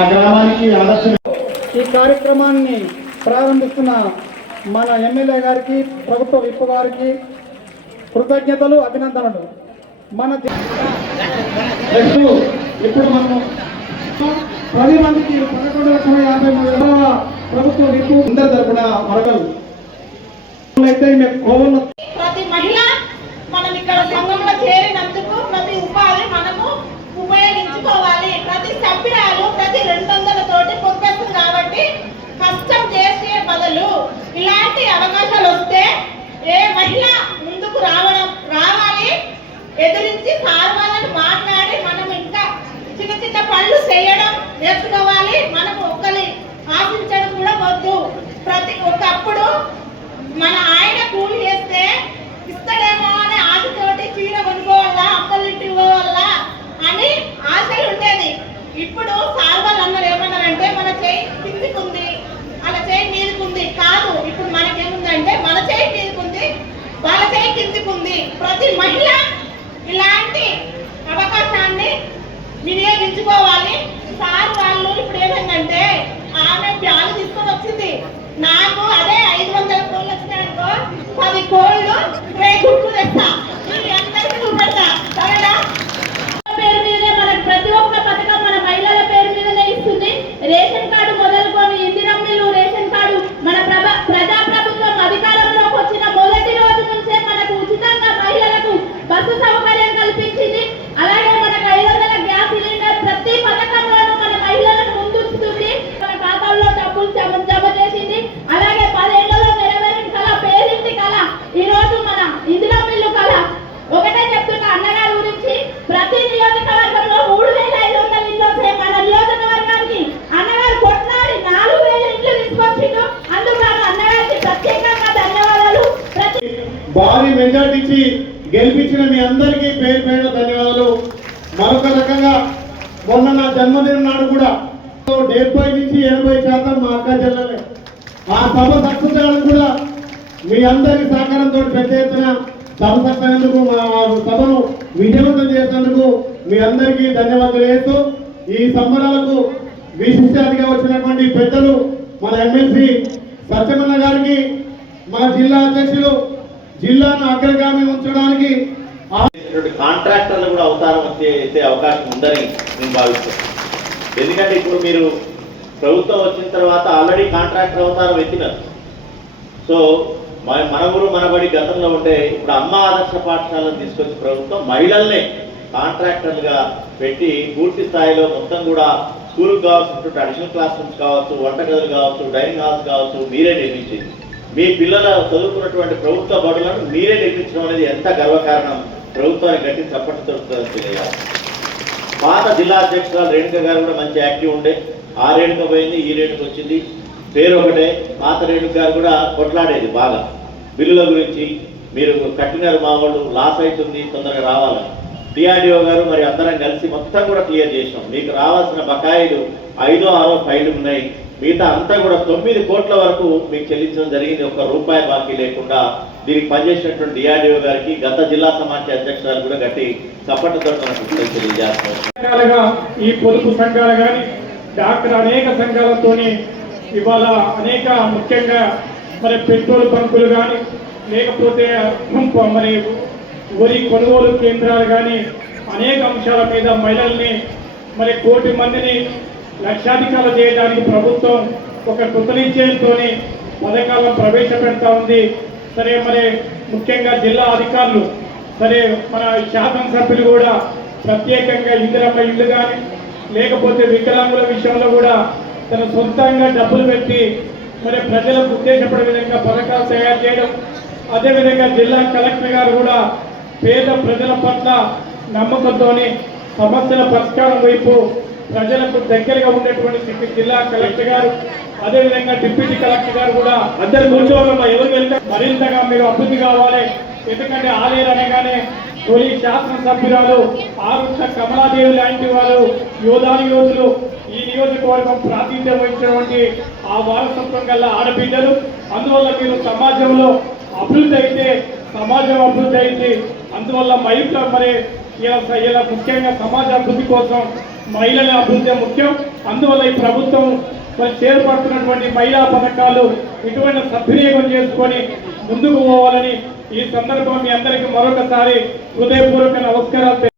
ఆ గ్రామానికి ఆదర్శం. ఈ కార్యక్రమాన్ని ప్రారంభిస్తున్న మన ఎమ్మెల్యే గారికి ప్రభుత్వ విప్ గారికి కృతజ్ఞతలు అభినందనలు. మన నెక్స్ట్ ఇప్పుడు మనము పది మందికి పదకొండు లక్షల యాభై మూడు వేల ప్రభుత్వ విప్ అందరి తరపున మరొకరు. అయితే మేము కోవన్న ప్రతి మహిళ మనం ఇక్కడ ఇట్లా ముందుకు రావడం రావాలి. ఎదిరించి సార్ వాళ్ళని మాట్లాడి మనం ఇంకా చిన్న చిన్న పనులు చేయడం నేర్చుకోవాలి. మనం ఒకరి ఆశించడం కూడా వద్దు. ప్రతి ఒకప్పుడు మన ప్రతి మహిళ ఇలాంటి అవకాశాన్ని వినియోగించుకోవాలి. సార్ వాళ్ళు ఇప్పుడు ఏమైందండి భారీ మెజార్టీ ఇచ్చి గెలిపించిన మీ అందరికీ పేరు పేరు ధన్యవాదాలు. మరొక రకంగా మొన్న నా జన్మదినం నాడు కూడా డెబ్బై నుంచి ఎనభై శాతం మా అక్క జిల్లాలే ఆ సభ సక్సెస్ కూడా మీ అందరి సహకారంతో పెద్ద ఎత్తున సభ సక్సెందుకు మా సభను విజయవంతం చేసినందుకు మీ అందరికీ ధన్యవాదాలు వేస్తూ ఈ సంబరాలకు విశిష్ట వచ్చినటువంటి పెద్దలు మన ఎమ్మెల్సీ సత్యమన్న గారికి మన జిల్లా అధ్యక్షులు జిల్లాను అగ్రగామి ఉంచడానికి కాంట్రాక్టర్లు కూడా అవతారం వచ్చే అవకాశం ఉందని నేను భావిస్తున్నాను. ఎందుకంటే ఇప్పుడు మీరు ప్రభుత్వం వచ్చిన తర్వాత ఆల్రెడీ కాంట్రాక్టర్ అవతారం ఎత్తినారు. సో మన మన ఊరు మనబడి గతంలో ఉండే ఇప్పుడు అమ్మ ఆదర్శ పాఠశాలను తీసుకొచ్చి ప్రభుత్వం మహిళల్నే కాంట్రాక్టర్లుగా పెట్టి పూర్తి స్థాయిలో మొత్తం కూడా స్కూల్కి కావాల్సినటువంటి అడిషనల్ క్లాస్ రూమ్స్ కావచ్చు వంటగదులు కావచ్చు డైనింగ్ హాల్స్ కావచ్చు మీరే నిర్మించింది. మీ పిల్లల చదువుకున్నటువంటి ప్రభుత్వ బడులను మీరే నిర్మించడం అనేది ఎంత గర్వకారణం? ప్రభుత్వానికి గట్టి చప్పట్లు దొరుకుతుంది పాత జిల్లా అధ్యక్షురాలు రేణుక గారు కూడా మంచి యాక్టివ్ ఉండే. ఆ రేణుక పోయింది ఈ రేణుక వచ్చింది. పేరు ఒకటే పాత రేణుక గారు కూడా కొట్లాడేది బాగా. బిల్లుల గురించి మీరు కట్టినారు మా వాళ్ళు లాస్ అవుతుంది తొందరగా రావాలని. డిఆర్డిఓ గారు మరి అందరం కలిసి మొత్తం కూడా క్లియర్ చేసాం మీకు రావాల్సిన బకాయిలు ఐదో ఆరో ఫైళ్ళు ఉన్నాయి. మిగతా అంతా కూడా తొమ్మిది కోట్ల వరకు మీకు చెల్లించడం జరిగింది. ఒక రూపాయి బాకీ లేకుండా దీనికి పనిచేసినటువంటి డిఆర్డిఓ గారికి గత జిల్లా సమాఖ్య అధ్యక్షురాలు కూడా గట్టి చప్పట్లతో తెలియజేస్తున్నారు. ఈ పొదుపు సంఘాలు కానీ డాక్టర్ అనేక సంఘాలతోని ఇవాళ అనేక ముఖ్యంగా మరి పెట్రోల్ పంపులు కానీ లేకపోతే మరి వరి కొనుగోలు కేంద్రాలు కానీ అనేక అంశాల మీద మహిళల్ని మరి కోటి మందిని లక్షాధికారులు చేయడానికి ప్రభుత్వం ఒక కృత నిశ్చయంతోని పథకాలను ప్రవేశపెడతా ఉంది. సరే మరి ముఖ్యంగా జిల్లా అధికారులు సరే మన శాసనసభ్యులు కూడా ప్రత్యేకంగా ఇందిరమ్మ ఇల్లు కానీ లేకపోతే వికలాంగుల విషయంలో కూడా తన సొంతంగా డబ్బులు పెట్టి మరి ప్రజలకు ఉద్దేశపడే విధంగా పథకాలు తయారు చేయడం. అదేవిధంగా జిల్లా కలెక్టర్ గారు కూడా పేద ప్రజల పట్ల నమ్మకంతోనే సమస్యల పరిష్కారం వైపు ప్రజలకు దగ్గరగా ఉండేటువంటి స్థితి జిల్లా కలెక్టర్ గారు అదేవిధంగా డిప్యూటీ కలెక్టర్ గారు కూడా అందరు కూర్చోవాలమ్మా ఎవరు వెళ్తే మరింతగా మీరు అభివృద్ధి కావాలి. ఎందుకంటే ఆలేరు అనగానే తొలి శాసనసభ్యురాలు ఆరుష కమలాదేవి లాంటి వారు యోధాని యోధులు ఈ నియోజకవర్గం ప్రాతినిధ్యం వహించినటువంటి ఆ వారసత్వం గల ఆడబిడ్డలు. అందువల్ల మీరు సమాజంలో అభివృద్ధి అయితే సమాజం అభివృద్ధి అయింది అందువల్ల మైక్ మరి ఇలా ముఖ్యంగా సమాజ అభివృద్ధి కోసం మహిళల అభివృద్ధి ముఖ్యం. అందువల్ల ఈ ప్రభుత్వం చేపడుతున్నటువంటి మహిళా పథకాలు ఇటువంటి సద్వినియోగం చేసుకొని ముందుకు పోవాలని ఈ సందర్భం మీ అందరికీ మరొకసారి హృదయపూర్వక నమస్కారాలు